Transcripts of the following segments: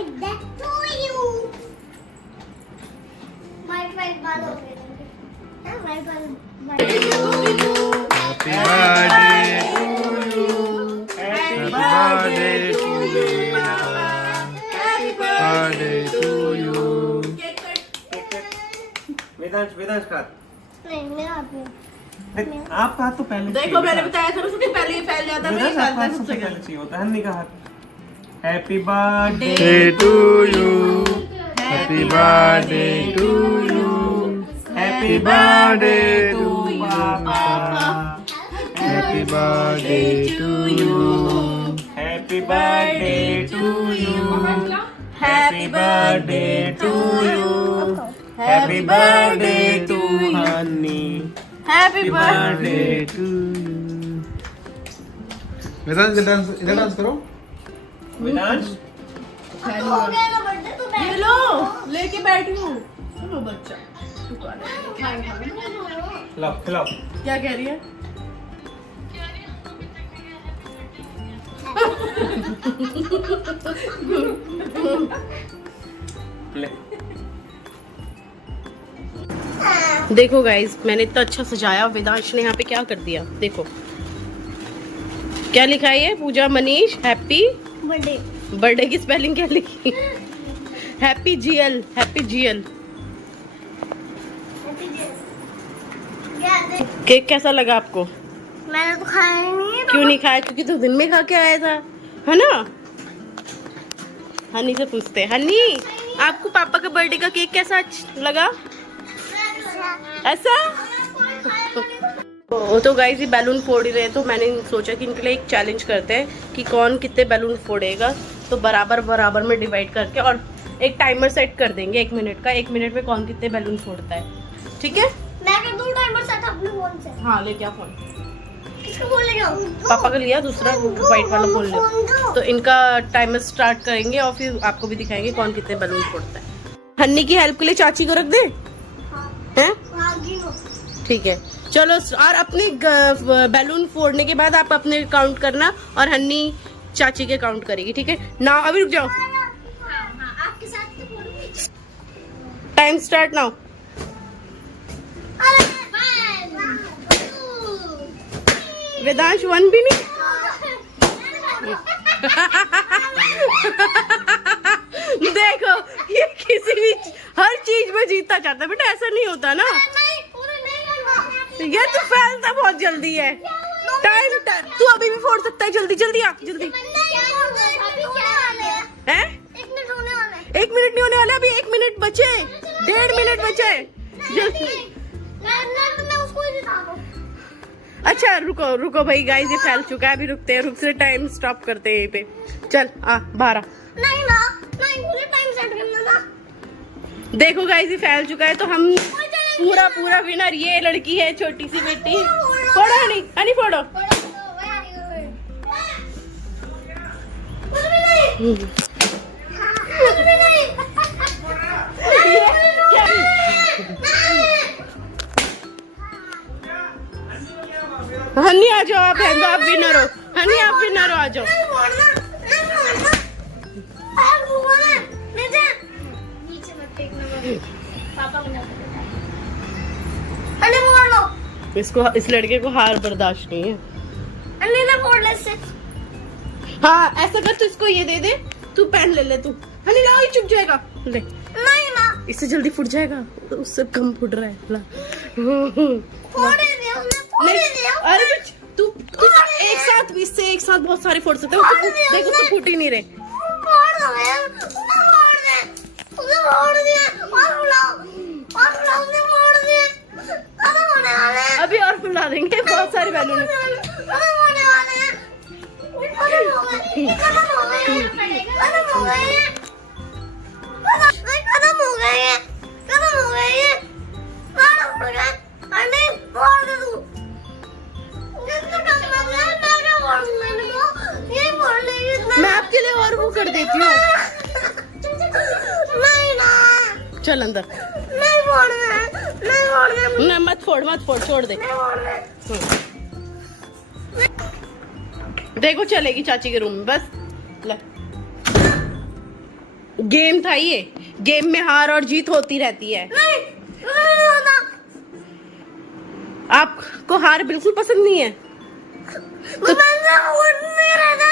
birthday to you. White बाल हो गए ना, white बाल Happy birthday to you. Happy birthday to you. Happy birthday to you. Vedansh Vedansh का नहीं मेरा आपने आपका हाथ तो पहले देखो मैंने बताया था ना कि पहले ये फैल जाता है, वेदांश फिर आपका फैलता है हाथ सबसे सबसे पहले चाहिए होता है हन्नी का हाथ। Happy birthday Day to you. Happy birthday to you. Happy birthday to Papa. Happy birthday to you. Happy birthday to you happy birthday to you happy birthday to honey happy birthday To you. Vedant इधर dance करो. वेदांश हो गया ना birthday तो ये लो लेके बैठी हूँ। सुनो बच्चा खिलाओ खिलाओ क्या कह रही है? ले देखो गाइज, मैंने इतना अच्छा सजाया, वेदांश ने यहाँ पे क्या कर दिया। देखो क्या लिखा है ये, पूजा मनीष हैप्पी बर्थडे बर्थडे की स्पेलिंग क्या लिखी? Happy GL, happy GL. Cake कैसा लगा आपको? मैंने तो खाया ही नहीं है। क्यों नहीं खाया? क्योंकि तू दिन में खा के आया था, है ना? हनी से पूछते हैं, हनी आपको पापा का बर्थडे का केक कैसा लगा? ऐसा? तो गाइस ये बैलून फोड़ ही रहे हैं, तो मैंने सोचा कि इनके लिए एक चैलेंज करते हैं कि कौन कितने बैलून फोड़ेगा। तो बराबर बराबर में डिवाइड करके और एक टाइमर सेट कर देंगे 1 मिनट का। 1 मिनट में कौन कितने बैलून फोड़ता है, ठीक है? मैं कर दूं टाइमर सेट अपने फोन से। हाँ ले क्या फोन, किसको फोन ले जाऊं? पापा का लिया, दूसरा व्हाइट वाला फोन ले। तो इनका टाइमर स्टार्ट करेंगे और फिर आपको भी दिखाएंगे कौन कितने बैलून फोड़ता है। हन्नी की हेल्प के लिए चाची को रख दे, हैं? ठीक है चलो। और अपने बैलून फोड़ने के बाद आप अपने काउंट करना और हन्नी चाची के काउंट करेगी, ठीक है ना? अभी रुक जाओ, आपके साथ तो फोड़ूंगी। Time start now. वेदांश 1 भी नहीं। देखो ये किसी भी हर चीज में जीतना चाहता है बेटा, ऐसा नहीं होता ना यार। तू फैलता बहुत जल्दी है। टाइम तू अभी भी फोड़ सकता है, जल्दी जल्दी आ जल्दी। हैं? 1 मिनट नहीं होने वाला, अभी 1 मिनट बचे, 1.5 मिनट बचे। अच्छा रुको रुको भाई गाइस, ये फैल चुका है, अभी रुकते हैं, रुक से टाइम स्टॉप करते हैं यहीं पे। चल आ बाहर आ। नहीं ना, नहीं पूरे टाइम सेट करना था। देखो गाइस ये फैल चुका है, तो हम पूरा विनर ये लड़की है, छोटी सी बेटी। फोड़ो हनी, हनी फोड़ो। हनी आ जाओ, आप विनर हो। हनी आप विनर हो, आ जाओ। इसको, इस लड़के को हार बर्दाश्त नहीं है। हाँ ऐसा कर, तू इसको ये दे दे, तू पेन ले ले तू। हनी लाओ, ये चुप जाएगा, ले। नहीं ना, इससे जल्दी फुट जाएगा, तो उससे कम फुट रहा है। ला। अरे तू एक साथ, इससे एक साथ बहुत सारे फोड़ सकते हो। देख उससे फूट ही नहीं रहे। अभी और फुला देंगे, बहुत सारे बैलून। मैं आपके लिए और वो कर देती हूँ। चल अंदर। नहीं मत फोड़ छोड़ दे। देखो चलेगी चाची के रूम में, बस ले। गेम था ये, गेम में हार और जीत होती रहती है। नहीं होता। आपको हार बिल्कुल पसंद नहीं है? तो मैं मूड में रहता,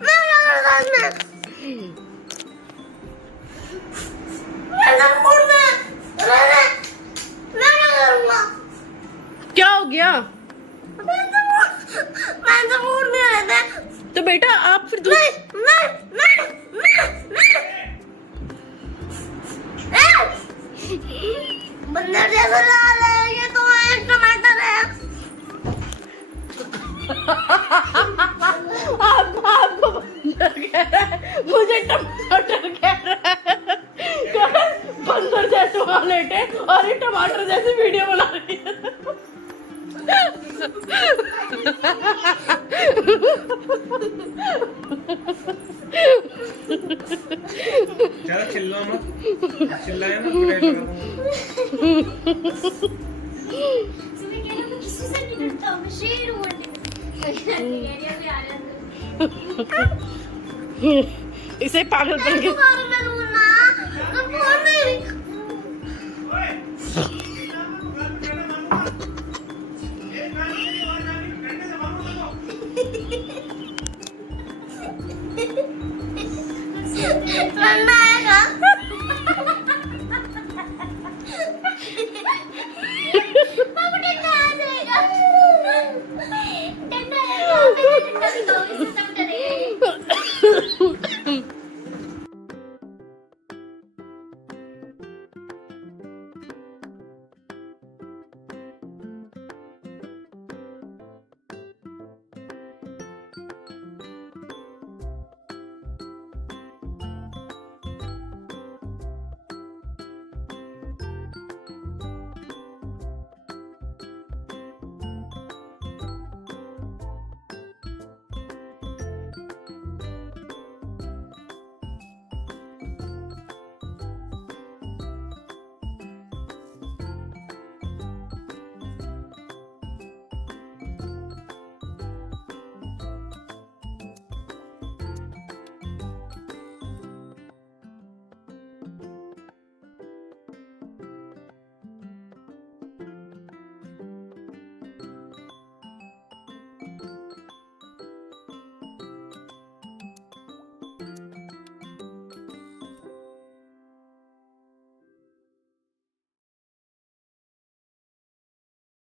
मैं क्या करता इसमें? मैं तो मूड में रहता, मैं क्या करूँगा? क्या हो गया? मैं तो मूड में रहता। तो बेटा आप फिर बंदर जैसा लाल है, ये तो एक टमाटर है। आपको बंदर कह रहा है, मुझे टमाटर कह रहा है। क्या है? बंदर जैसे वहां लेटे और ये टमाटर जैसी वीडियो बना रही है। ज़्यादा चिल्ला मत, चिल्लाए ना तो रेड लगा दूंगा। किसी से नहीं डरता हूँ, मैं शेर हूँ। इसे पागलपन के ठंडा